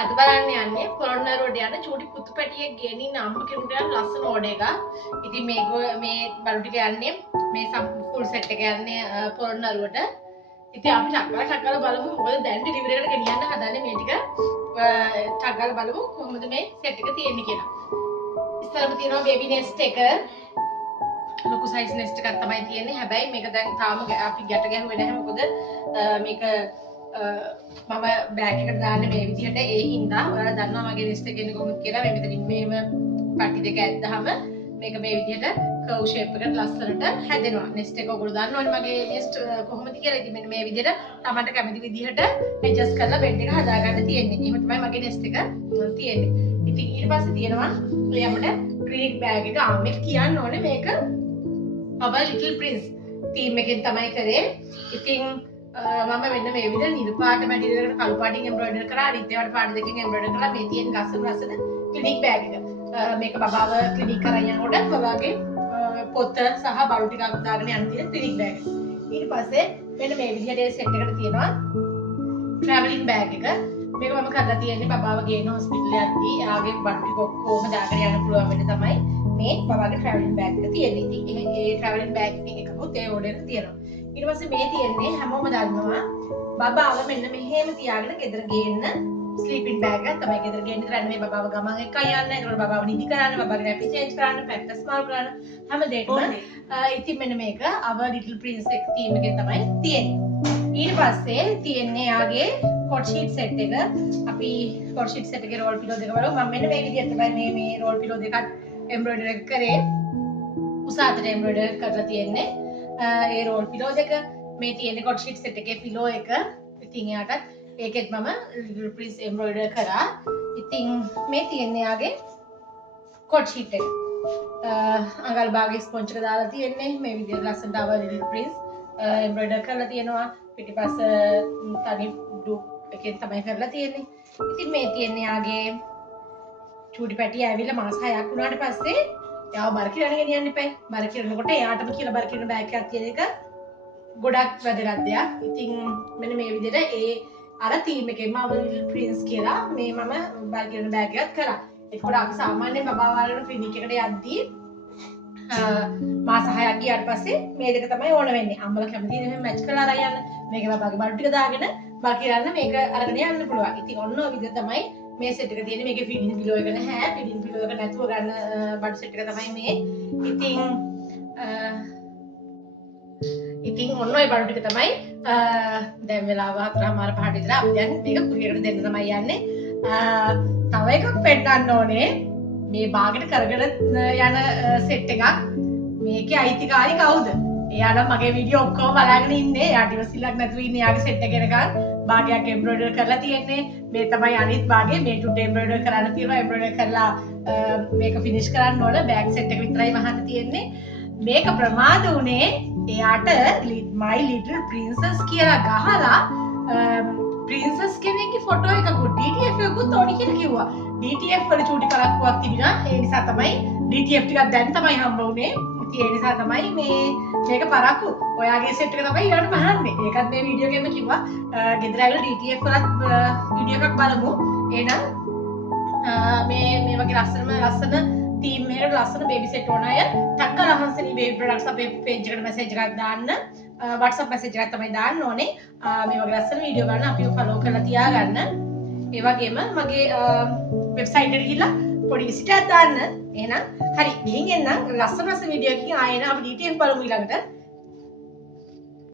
අද බලන්න යන්නේ පොළොන්නරුවට යන චූටි පුතු පැටියෙක් ගෙනින්න අම්ම කෙනෙකුට යන ලස්සන ඕඩර් එකක්. ඉතින් මේ බඩු ටික යන්නේ මේ ෆුල් සෙට් එක යන්නේ පොළොන්නරුවට. ඉතින් අපි ටක්කල බලමු මොකද දැන් ඩෙලිවරි එකට ගෙනියන්න හදන්නේ මේ ටික. ටක්කල බලමු කොහොමද මේ සෙට් එක තියෙන්නේ කියලා. ඉස්සරහම තියෙනවා බේබි නෙස්ට් එක. ලොකු සයිස් නෙස්ට් එකක් තමයි තියෙන්නේ. හැබැයි මේක දැන් තාම අපි ගැට ගැහුවේ නැහැ. මොකද මේක මම බෑග් එකට දාන්නේ මේ විදිහට ඒ හින්දා ඔයාලා දන්නවා මගේ නෙස්ට් එක එන්නේ කොහොමද කියලා. මේ මෙතනින් මෙහෙම පටි දෙක ඇද්දාම මේක මේ විදිහට කර්ව් ෂේප් එකට ලස්සනට හැදෙනවා. නෙස්ට් එක ඔයගොල්ලෝ දන්නවනේ මගේ නෙස්ට් කොහොමද කියලා. ඉතින් මෙන්න මේ විදිහට තමන්ට කැමති විදිහට ඇඩ්ජස්ට් කරලා බෙඩ් එක හදාගන්න තියෙන්නේ. එහෙම තමයි මගේ නෙස්ට් එක තියෙන්නේ. ඉතින් ඊට පස්සේ තියෙනවා ඔයාමට ක්ලිනික් බෑග් එක. මේක කියන්න ඕනේ මේක our little prince theme එකෙන් තමයි කරේ. ඉතින් මම මෙන්න මේ විදිහට නිල් පාට මැටීරියල් එකට කළු පාටින් එම්බ්‍රොයිඩර් කරා. අනිත් ඒවාට පාට දෙකකින් එම්බ්‍රොයිඩර් කරලා මේ තියෙන ලස්සන ක්ලිනික් බෑග් එක. මේක බබාව ක්ලිනික් කරන් යනකොට බබාගේ පොත සහ බඩු ටිකක් දාගෙන යන තියෙන ක්ලිනික් බෑග් එක. ඊට පස්සේ මෙන්න මේ විදිහට සෙට් එකට තියෙනවා ට්‍රැවලින් බෑග් එක. මේක මම කරලා තියෙන්නේ බබාව ගේන හොස්පිටල් යද්දී එයාගේ බඩු ටික ඔක්කොම දාගෙන යන්න පුළුවන් වෙන්න තමයි මේ බබාගේ ට්‍රැවලින් බෑග් එක තියෙන්නේ. ඉතින් ඒ ට්‍රැවලින් බෑග් එකකින් එකකුත් ඒ ඕඩර් එක තියෙනවා. ඊට පස්සේ මේ තියෙන්නේ හැමෝම දන්නවා බබාව මෙන්න මෙහෙම තියාගෙන ගෙදර ගේන්න ස්ලීපින් බෑග් එකක් තමයි ගෙදර ගේන්න කරන්නේ. මේ බබාව ගමන් එක්ක යන්න, ඒකට බබාව නිදි කරන්න, බබාගේ නැපි චේන්ජ් කරන්න, පැම්පර්ස් මාරු කරන්න හැම දෙයක්ම. ඉතින් මෙන්න මේක our little prince එක තීම් එකෙන් තමයි තියෙන්නේ. ඊට පස්සේ තියෙන්නේ යාගේ කොට් ෂීට් සෙට් එක. අපි කොට් ෂීට් සෙට් එකේ රෝල් පිලෝ දෙක බලමු. මම මෙන්න මේ විදිහට තමයි මේ රෝල් පිලෝ දෙකත් එම්බ්‍රොයිඩර් එක කරේ. උසාතට එම්බ්‍රොයිඩර් කරලා තියෙන්නේ. ඒ රෝල් පිලෝ දෙක මේ තියෙන කොට් ෂීට් සෙට් එකේ පිලෝ එක. ඉතින් එයාටත් ඒකෙත් මම ලිටල් ප්‍රින්ස් එම්බ්‍රොයිඩර් කරා. ඉතින් මේ තියෙන්නේ යාගේ කොට් ෂීට් එක. අඟල් භාගයේ ස්පොන්ජ් එක දාලා තියෙන්නේ මේ විදිහට ලස්සනට our ලිටල් ප්‍රින්ස් එම්බ්‍රොයිඩර් කරලා තියෙනවා. පිටිපස්ස තනි ඩු එකෙන් තමයි කරලා තියෙන්නේ. ඉතින් මේ තියෙන්නේ යාගේ චූටි පැටිය ඇවිල්ලා මාස 6ක් වුණාට පස්සේ එයාව බර කිරණ ගෙනියන්න එපා. බර කිරනකොට එයාටම කියලා බර කිරන බෑග් එකක් තියෙන එක ගොඩක් වැදගත් දෙයක්. ඉතින් මෙන්න මේ විදිහට ඒ අර තීම් එකෙන්ම our little prince කියලා මේ මම බර කිරන බෑග් එකක් කරා. ඒකෝට අපි සාමාන්‍යයෙන් බබාව වලන ක්ලිනික් එකට යද්දී මාස 6ක් ගියාට පස්සේ මේ දෙක තමයි ඕන වෙන්නේ. අම්මලා කැමති නේ මැච් කරලා අරන් යන්න. මේක බබාගේ බඩු ටික දාගෙන බර කිරන්න මේක අරගෙන යන්න පුළුවන්. ඉතින් ඔන්න ඔය විදිහ තමයි මේ සෙට් එක තියෙන්නේ. මේකේ ෆිඩින් පිලෝ එක නැහැ. ෆිඩින් පිලෝ එක නැතුව ගන්න බඩු සෙට් එක තමයි මේ. ඉතින් ඔන්න ඔය බඩු ටික තමයි දැන් වෙලාව 4:05 විතර අපි දැන් මේක කුරියරට දෙන්න තමයි යන්නේ. තව එකක් පෙන්නන්න ඕනේ. මේ බාගෙට කරගෙන යන සෙට් එකක්. මේකේ අයිතිකාරී කවුද? එයා නම් මගේ වීඩියෝ ඔක්කොම බලාගෙන ඉන්නේ. එයාට ඉවසිල්ලක් නැතුව ඉන්නේ. එයාගේ සෙට් එක එනකන් භාගයක් එම්බ්‍රොයිඩර් කරලා තියෙන්නේ. මේ තමයි අනිත් භාගේ. මේ ටුට එම්බ්‍රොයිඩර් කරන්න තියෙනවා. එම්බ්‍රොයිඩර් කරලා මේක ෆිනිෂ් කරන්න ඕන. බෑග් සෙට් එක විතරයි මහත තියෙන්නේ. මේක ප්‍රමාද උනේ එයාට my little princess කියලා ගහලා princess කෙනෙක්ගේ ෆොටෝ එකකුත් DTF එකකුත් ඕනි කියලා කිව්වා. DTF වල චූටි කරක්කුවක් තිබුණා. ඒ නිසා තමයි DTF ටිකක් දැන් තමයි හම්බ වුනේ. ඒ නිසා තමයි මේක පරක්කු. ඔයාගේ සෙට් එක තමයි ඊළඟට මහන්නේ. ඒකත් මේ වීඩියෝ එකෙම කිව්වා. ගෙදර ඇවිල්ලා DTF වලත් වීඩියෝ එකක් බලමු. එහෙනම් මේ වගේ ලස්සන තීම් එකකට ලස්සන බේබි සෙට් ඕන අය ටක්කල හංසනි බේබි ප්‍රොඩක්ට්ස් අපේ පේජ් එකට මැසේජ් එකක් දාන්න. WhatsApp මැසේජ් එකක් තමයි දාන්න ඕනේ. මේ වගේ ලස්සන වීඩියෝ ගන්න අපිව ෆලෝ කරලා තියාගන්න. ඒ වගේම මගේ වෙබ්සයිට් එකට ගිහිල්ලා පොඩි විසිට් එකක් දාන්න. එහෙනම් හරි ගිහින් එන්න ලස්සන වීඩියෝ එකකින් ආයෙත් අපි DTF බලමු ඊළඟට.